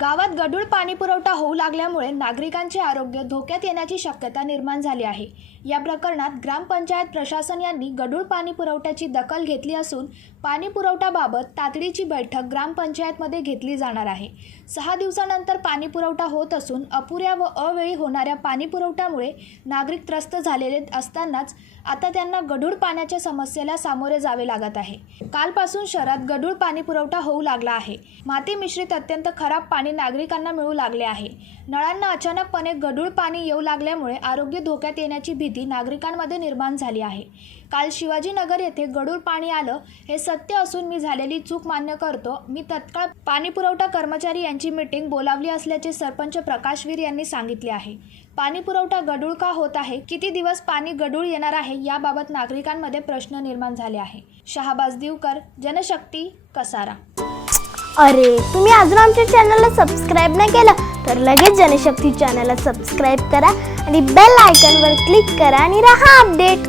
गावात गढूळ पाणी पुरवठा होऊ लागल्यामुळे नागरिकांचे आरोग्य धोक्यात येण्याची शक्यता निर्माण झाली आहे। या प्रकरणात ग्रामपंचायत प्रशासन यांनी गढूळ पाणी पुरवठ्याची दखल घेतली असून पाणी पुरवठ्याबाबत तातडीची बैठक ग्रामपंचायतमध्ये घेतली जाणार आहे। 6 दिवसानंतर पाणी पुरवठा होत असून अपुऱ्या व अवेळी होणाऱ्या पाणी पुरवठ्यामुळे नागरिक त्रस्त झालेले असतानाच आता त्यांना गढूळ पाण्याच्या समस्येला सामोरे जावे लागत आहे। कालपासून शहरात गढूळ पाणी पुरवठा होऊ लागला आहे। माती मिश्रित अत्यंत खराब पाणी नागरिकांना मिळू लागले आहे। नळांना अचानकपणे गढूळ पाणी येऊ लागल्यामुळे आरोग्य धोक्यात येण्याची भीती नागरिकांमध्ये निर्माण झाली आहे। काल शिवाजीनगर येथे गढूळ पाणी आलं हे सत्य असून मी झालेली चूक मान्य करतो। मी तत्काळ पाणी पुरवठा कर्मचारी यांची मीटिंग बोलावली असल्याचे सरपंच प्रकाशवीर यांनी सांगितले आहे। पाणी पुरवठा गढूळ का होत आहे, किती दिवस पाणी गढूळ येणार आहे याबाबत नागरिकांमध्ये प्रश्न निर्माण झाले आहे। शहाबाज दिवकर, जनशक्ती, कसारा। अरे, तुम्ही अजून आमच्या चॅनलला सबस्क्राइब नाही केलं तर लगेच जनशक्ती चॅनलला सबस्क्राइब करा आणि बेल आयकॉनवर क्लिक करा आणि रहा अपडेट।